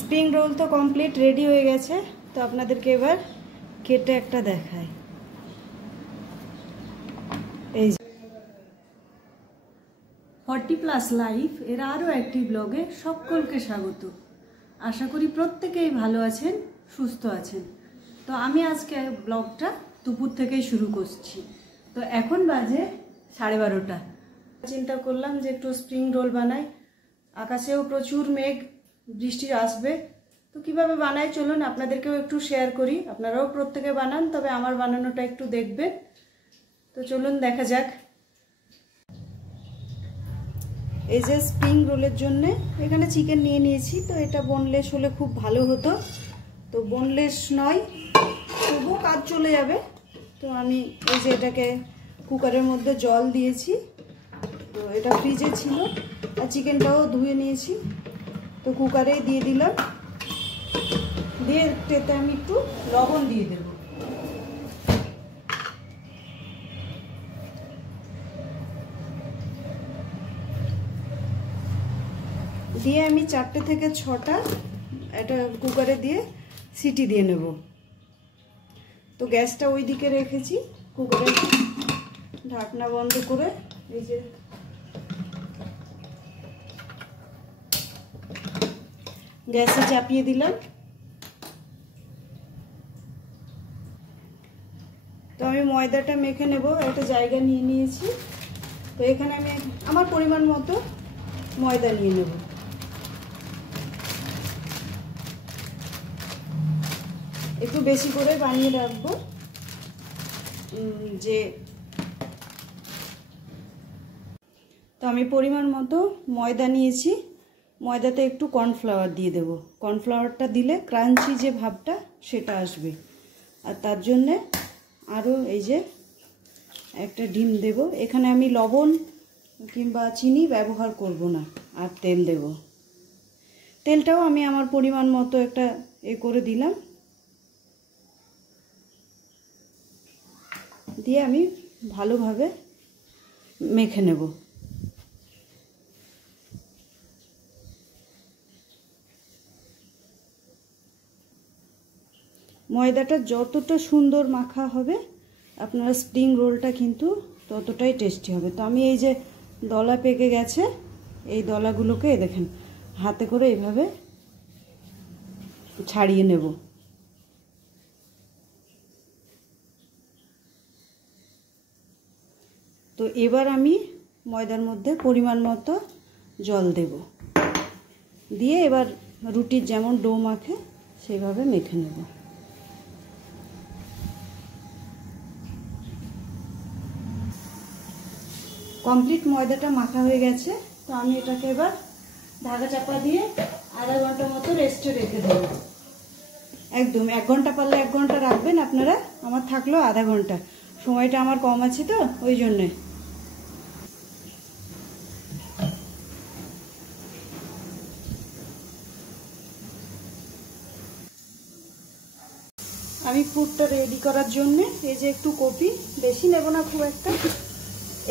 Spring roll তো complete ready হয়ে গেছে। তো আপনাদেরকে এবার কেটে একটা দেখাই। এই 40+ লাইফ এর আরও একটি ব্লগে সকলকে স্বাগত। আশা করি প্রত্যেকেই ভালো আছেন, সুস্থ আছেন। তো আমি আজকে ব্লগটা দুপুর থেকেই শুরু করছি। তো এখন বাজে 12:30। চিন্তা করলাম যে একটু স্প্রিং রোল বানাই। আকাশেও প্রচুর মেঘ, বৃষ্টি আসবে। তো কিভাবে বানাই চলুন আপনাদেরকেও একটু শেয়ার করি। আপনারাও প্রত্যেকে বানান, তবে আমার বানানোটা একটু দেখবেন। তো চলুন দেখা যাক। এই যে স্প্রিং রোলের জন্য এখানে চিকেন নিয়ে নিয়েছি। তো এটা বোনলেস হলে খুব ভালো হতো, তো বোনলেস নয়, তবুও কাজ চলে যাবে। তো আমি এই যে এটাকে কুকারের মধ্যে জল দিয়েছি। তো এটা ফ্রিজে ছিল, আর চিকেনটাও ধুয়ে নিয়েছি। তো কুকারে দিয়ে দিলাম, দিয়ে এতে আমি একটু লবণ দিয়ে দেব। দিয়ে আমি 4টে থেকে 6টা এটা কুকারে দিয়ে সিটি দিয়ে নেব। তো গ্যাসটা ওই দিকে রেখেছি, কুকারের ঢাকনা বন্ধ করে এই যে গ্যাসে চাপিয়ে দিলাম। তো আমি ময়দাটা মেখে নেব। একটা জায়গা নিয়ে নিয়েছি। তো এখানে আমি আমার পরিমাণ মতো ময়দা নিয়ে নেব। একটু বেশি করে বানিয়ে রাখবো। তো আমি পরিমাণ মতো ময়দা নিয়েছি। ময়দাতে একটু কর্নফ্লাওয়ার দিয়ে দেব। কর্নফ্লাওয়ারটা দিলে ক্রাঞ্চি যে ভাবটা সেটা আসবে। আর তার জন্যে আরও এই যে একটা ডিম দেব। এখানে আমি লবণ কিংবা চিনি ব্যবহার করব না, আর তেল দেব। তেলটাও আমি আমার পরিমাণ মতো একটা করে দিলাম। দিয়ে আমি ভালোভাবে মেখে নেব। ময়দাটা যতটা সুন্দর মাখা হবে আপনারা স্প্রিং রোলটা কিন্তু ততটাই টেস্টি হবে। তো আমি এই যে দলা পেকে গেছে, এই দলাগুলোকে দেখেন হাতে করে এইভাবে ছাড়িয়ে নেব। তো এবার আমি ময়দার মধ্যে পরিমাণ মতো জল দেব, দিয়ে এবার রুটির যেমন ডো মাখে সেভাবে মেখে নেব। কমপ্লিট ময়দাটা মাখা হয়ে গেছে। তো আমি এটাকে এবার ঢাকা চাপা দিয়ে আধা ঘন্টা মতো রেস্টে রেখে দেব। একদম 1 ঘন্টা পারলে 1 ঘন্টা রাখবেন আপনারা। আমার থাকলো আধা ঘন্টা, সময়টা আমার কম আছে তো ওই জন্যে। আমি পুরটা রেডি করার জন্য এই যে একটু কপি, বেশি নেব না খুব একটা,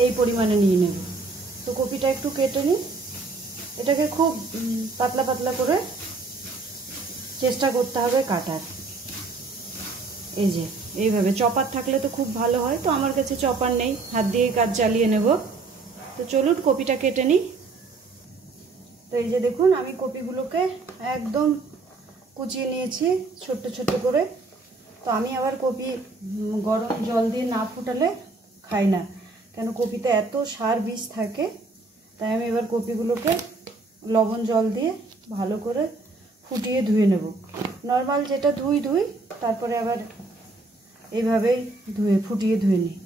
এই পরিমাণে নিয়ে নেব। তো কপিটা একটু কেটে নিই। এটাকে খুব পাতলা পাতলা করে চেষ্টা করতে হবে কাটার। এই যে এইভাবে চপার থাকলে তো খুব ভালো হয়। তো আমার কাছে চপার নেই, হাত দিয়ে কাজ চালিয়ে নেব। তো চলুন কপিটা কেটে নিই। তো এই যে দেখুন আমি কপিগুলোকে একদম কুচিয়ে নিয়েছি ছোট্ট ছোট্ট করে। তো আমি আবার কপি গরম জল দিয়ে না ফুটালে খাই না, কেন কপিতে এত সার বিষ থাকে। তাই আমি এবার কপিগুলোকে লবণ জল দিয়ে ভালো করে ফুটিয়ে ধুয়ে নেব। নর্মাল যেটা ধুই তারপরে আবার এইভাবেই ফুটিয়ে ধুয়ে নিই।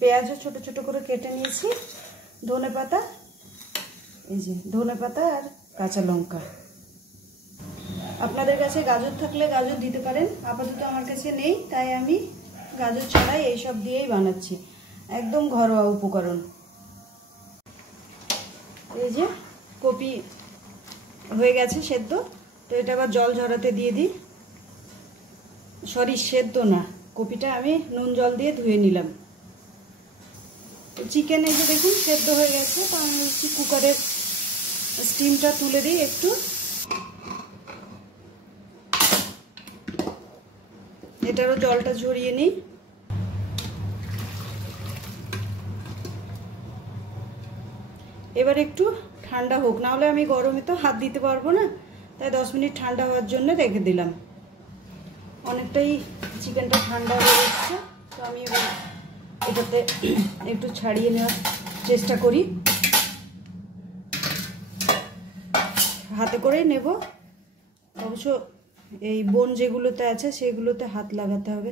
পেঁয়াজও ছোট ছোট করে কেটে নিয়েছি, ধনেপাতা, এই যে ধনেপাতা আর কাঁচা লঙ্কা। আপনাদের কাছে গাজর থাকলে গাজর দিতে পারেন, আপাতত আমার কাছে নেই, তাই আমি গাজর ছাড়াই এইসব দিয়েই বানাচ্ছি। একদম ঘরোয়া উপকরণ। এই যে কপি হয়ে গেছে সেদ্ধ। তো এটা আবার জল ঝরাতে দিয়ে দিই। সরি, সেদ্ধ না, কপিটা আমি নুন জল দিয়ে ধুয়ে নিলাম। চিকেন এই যে দেখুন সেদ্ধ হয়ে গেছে। তো আমি কুকারের স্টিমটা তুলে দিই একটু। এটারও জলটা ঝরিয়ে নিই। এবার একটু ঠান্ডা হোক, নাহলে আমি গরমে তো হাত দিতে পারবো না, তাই 10 মিনিট ঠান্ডা হওয়ার জন্য রেখে দিলাম। অনেকটাই চিকেনটা ঠান্ডা হয়ে যাচ্ছে, তো আমি এবার এটাতে একটু ছাড়িয়ে নেওয়ার চেষ্টা করি। হাতে করেই নেব, অবশ্য এই বোন যেগুলোতে আছে সেগুলোতে হাত লাগাতে হবে,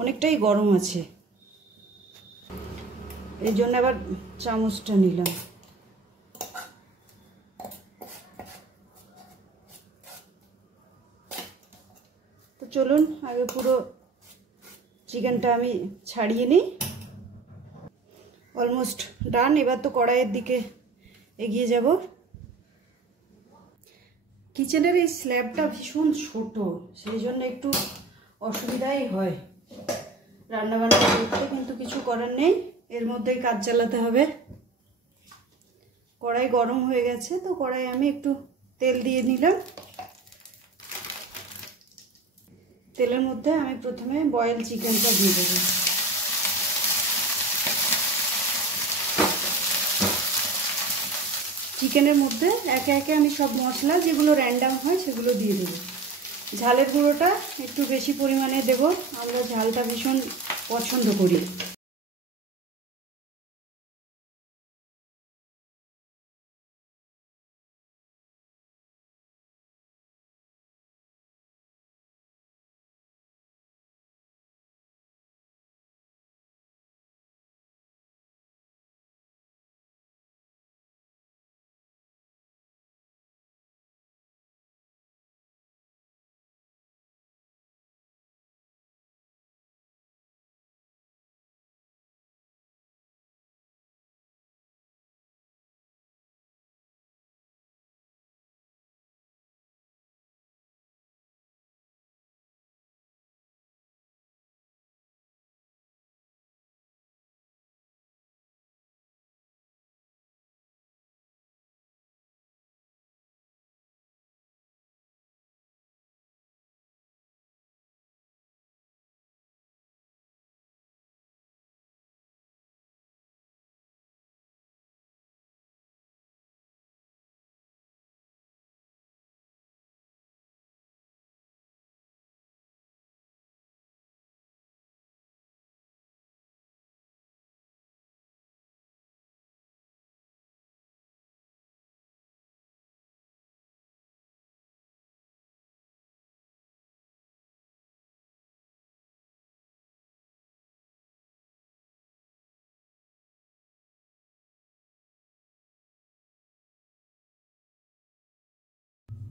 অনেকটাই গরম আছে, এই জন্য আবার চামচটা নিলাম। তো চলুন আগে পুরো চিকেনটা আমি ছাড়িয়ে নিই। Almost done. এবার তো কড়াইয়ের দিকে এগিয়ে যাব। কিচেনের এই স্ল্যাবটা ভীষণ ছোট, সেই জন্য একটু অসুবিধাই হয় রান্নাবান্না করতে, কিন্তু কিছু করার নেই, এর মধ্যেই কাজ চালাতে হবে। কড়াই গরম হয়ে গেছে, তো কড়াই আমি একটু তেল দিয়ে নিলাম। তেলের মধ্যে আমি প্রথমে বয়েল চিকেনটা দিয়ে দেবো। চিকেনের মধ্যে একে একে আমি সব মশলা যেগুলো র্যান্ডাম হয় সেগুলো দিয়ে দেবো। ঝালের গুঁড়োটা একটু বেশি পরিমাণে দেব, আমরা ঝালটা ভীষণ পছন্দ করি।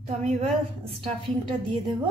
তো আমি এবার স্টাফিংটা দিয়ে দেব।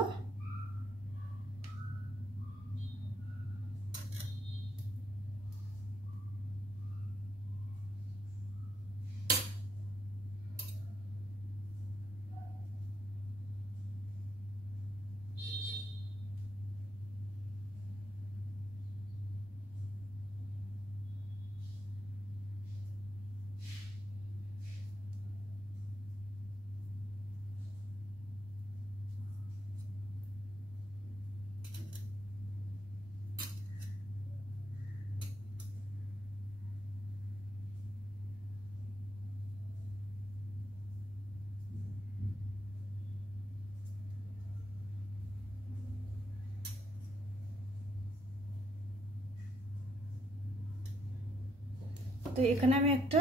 তো এখানে আমি একটা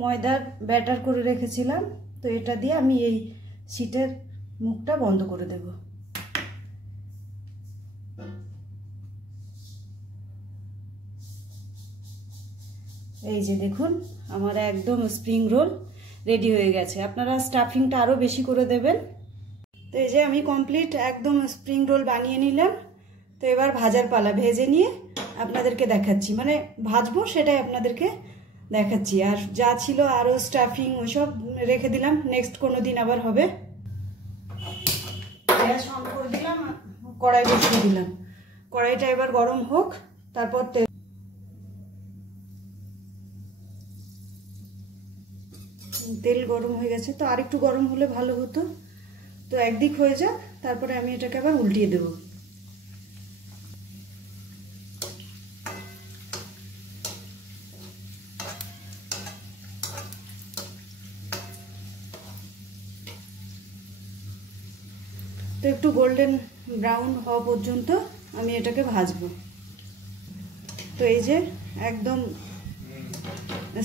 ময়দার ব্যাটার করে রেখেছিলাম, তো এটা দিয়ে আমি এই শীটের মুখটা বন্ধ করে দেব। এই যে দেখুন আমার একদম স্প্রিং রোল রেডি হয়ে গেছে। আপনারা স্টাফিংটা আরও বেশি করে দেবেন। তো এই যে আমি কমপ্লিট একদম স্প্রিং রোল বানিয়ে নিলাম। তো এবার ভাজার পালা, ভেজে নিয়ে আপনাদেরকে দেখাচ্ছি, মানে ভাজবো সেটাই আপনাদেরকে দেখাচ্ছি। আর যা ছিল আরও স্টাফিং ওইসব রেখে দিলাম, নেক্সট কোনো দিন আবার হবে। গ্যাস অন করে দিলাম, কড়াই বসিয়ে দিলাম। কড়াইটা এবার গরম হোক, তারপর তেল গরম হয়ে গেছে, তো আরেকটু গরম হলে ভালো হতো। তো একদিক হয়ে যাক, তারপরে আমি এটাকে আবার উল্টিয়ে দেব। একটু গোল্ডেন ব্রাউন হওয়া পর্যন্ত আমি এটাকে ভাজবো। তো এই যে একদম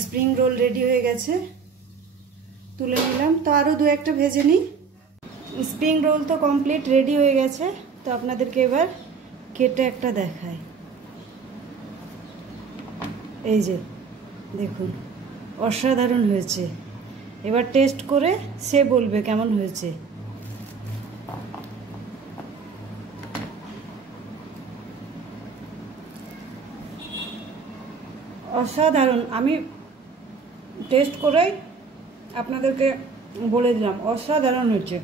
স্প্রিং রোল রেডি হয়ে গেছে, তুলে নিলাম। তো আরও দু একটা ভেজে নিই। স্প্রিং রোল তো কমপ্লিট রেডি হয়ে গেছে। তো আপনাদেরকে এবার কেটে একটা দেখাই। এই যে দেখুন, অসাধারণ হয়েছে। এবার টেস্ট করে সে বলবে কেমন হয়েছে। অসাধারণ। আমি টেস্ট করেই আপনাদেরকে বলে দিলাম, অসাধারণ হয়েছে।